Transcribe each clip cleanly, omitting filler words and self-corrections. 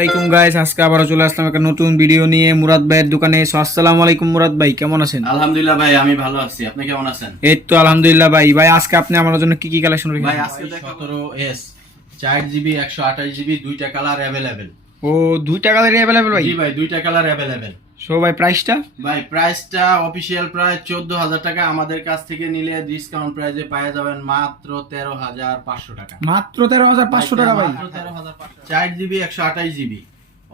আলাইকুম গাইস, আজকে আবার চলে আসলাম একটা নতুন ভিডিও নিয়ে মুরাদ ভাইয়ের দোকানে। আসসালামু আলাইকুম মুরাদ ভাই, কেমন আছেন? আলহামদুলিল্লাহ ভাই, আমি ভালো আছি। আপনি কেমন আছেন? এই তো আলহামদুলিল্লাহ ভাই। ভাই আজকে আপনি আমার জন্য কি কি কালেকশন রেখেছেন? ভাই আজকে 17S 4GB 128GB দুইটা কালার अवेलेबल। ও দুইটা কালারই अवेलेबल ভাই? জি ভাই, দুইটা কালার अवेलेबल। সো ভাই প্রাইসটা? ভাই প্রাইসটা অফিশিয়াল প্রাইস 14000 টাকা। আমাদের কাছ থেকে নিলে ডিসকাউন্ট প্রাইসে পাওয়া যাবেন মাত্র 13500 টাকা। মাত্র 13500 টাকা ভাই? মাত্র 13500। 4GB 128GB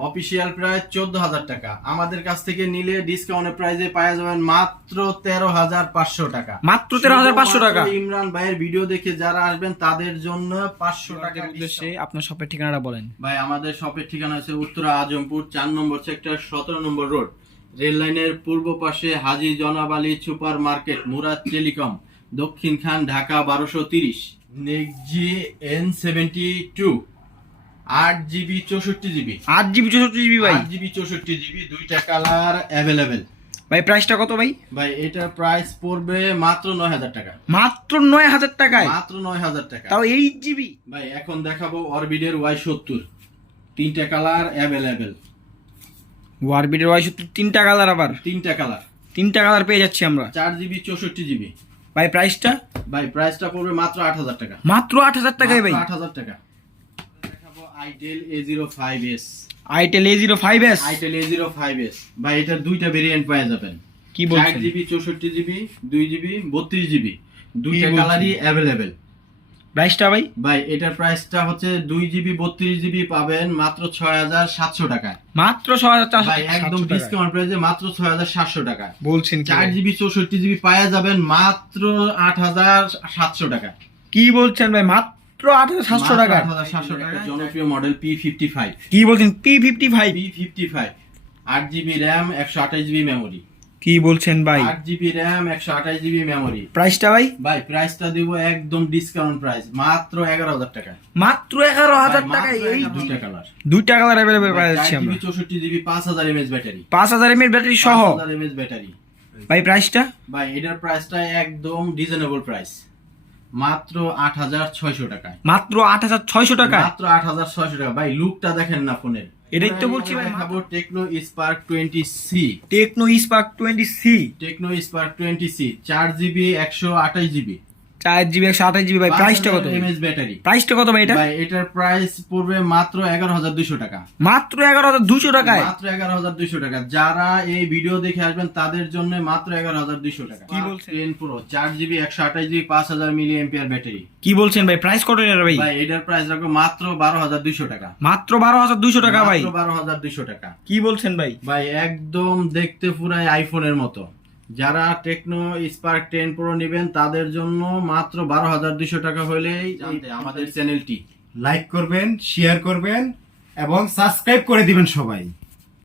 অফিশিয়াল প্রাইস 14000 টাকা। আমাদের কাছ থেকে নিলে ডিসকাউন্টের প্রাইসে পাওয়া যাবেন মাত্র 13500 টাকা। মাত্র 13500 টাকা। ইমরান ভাইয়ের ভিডিও দেখে যারা আসবেন তাদের জন্য 500 টাকা উদ্দেশ্যে আপনার শপের ঠিকানাটা বলেন ভাই। আমাদের শপের ঠিকানা হচ্ছে উত্তরা আজমপুর 4 নম্বর সেক্টর 17 নম্বর রোড, রেল লাইনের পূর্ব পাশে হাজী জনাব Ali super market, Murad telecom, দক্ষিণ খান, Dhaka 1230। নেক্সজি N72 8GB 64GB 8GB 64GB ভাই? 8GB 64GB দুইটা কালার अवेलेबल। ভাই প্রাইসটা কত ভাই? ভাই এটার প্রাইস পড়বে মাত্র 9000 টাকা। মাত্র 9000 টাকায়? মাত্র 9000 টাকা। তাও 8GB? ভাই এখন দেখাবো অরবিটের Y70 তিনটা কালার अवेलेबल। ওয়ারবিটের Y70 তিনটা কালার? আবার তিনটা কালার পেয়ে যাচ্ছি আমরা। 4GB 64GB। ভাই প্রাইসটা? ভাই প্রাইসটা পড়বে মাত্র 8000 টাকা। মাত্র 8000 টাকায় ভাই? 8000 টাকা। দেখাবো itel A05s। Itel A05s? Itel A05s ভাই এটার দুইটা ভেরিয়েন্ট পাওয়া যাবেন। কি বলছেন? 4GB 64GB 2GB 32GB দুইটা কালারই अवेलेबल। প্রাইসটা ভাই? ভাই এটার প্রাইসটা হচ্ছে 2GB 32GB পাবেন মাত্র 6700 টাকায়। মাত্র 6400? ভাই একদম ডিসকাউন্ট প্রাইসে মাত্র 6700 টাকা বলছেন কি? 4GB 64GB পাওয়া যাবেন মাত্র 8700 টাকা। কি বলছেন ভাই? মাত্র 8700 টাকা? 8700 টাকা। জনপ্রিয় মডেল P55। কি বলছেন? P55? P55 8GB RAM 128GB memory. কি বলছেন ভাই? 8GB RAM 128GB memory. প্রাইসটা ভাই? ভাই প্রাইসটা দিব একদম ডিসকাউন্ট প্রাইস মাত্র 11000 টাকা। মাত্র 11000 টাকায় এই দুইটা কালার? দুইটা কালার अवेलेबल পাওয়া যাচ্ছে আমরা। 4GB 64GB 5000 mAh battery. 5000 mAh battery সহ? 5000 mAh ব্যাটারি। ভাই প্রাইসটা? ভাই এটার প্রাইসটা একদম রিজনেবল প্রাইস মাত্র 8600 টাকায়। মাত্র 8600 টাকায়? মাত্র 8600 টাকা। ভাই লুকটা দেখেন না ফোনের। এটাই তো বলছি ভাই। দেখাবো Tecno Spark 20C। Tecno Spark 20C? Tecno Spark 20C 4GB 128GB 4GB 128GB। ভাই প্রাইসটা কত? mAh battery. প্রাইসটা কত ভাই এটা? ভাই এটার প্রাইস পড়বে মাত্র 11200 টাকা। মাত্র 11200 টাকায়? মাত্র 11200 টাকা। যারা এই ভিডিও দেখে আসবেন তাদের জন্য মাত্র 11200 টাকা। কি বলছেন? 10 Pro 4GB 128GB 5000 mAh battery. কি বলছেন ভাই? প্রাইস কত এর ভাই? ভাই এটার প্রাইস রাখবো মাত্র 12200 টাকা। মাত্র 12200 টাকা ভাই? মাত্র 12200 টাকা। কি বলছেন ভাই? ভাই একদম দেখতে পুরাই আইফোনের মতো। যারা টেকনো স্পার্ক 10 Pro নেবেন তাদের জন্য মাত্র 12200 টাকা হলেই আমাদের চ্যানেলটি লাইক করবেন, শেয়ার করবেন এবং সাবস্ক্রাইব করে দিবেন সবাই।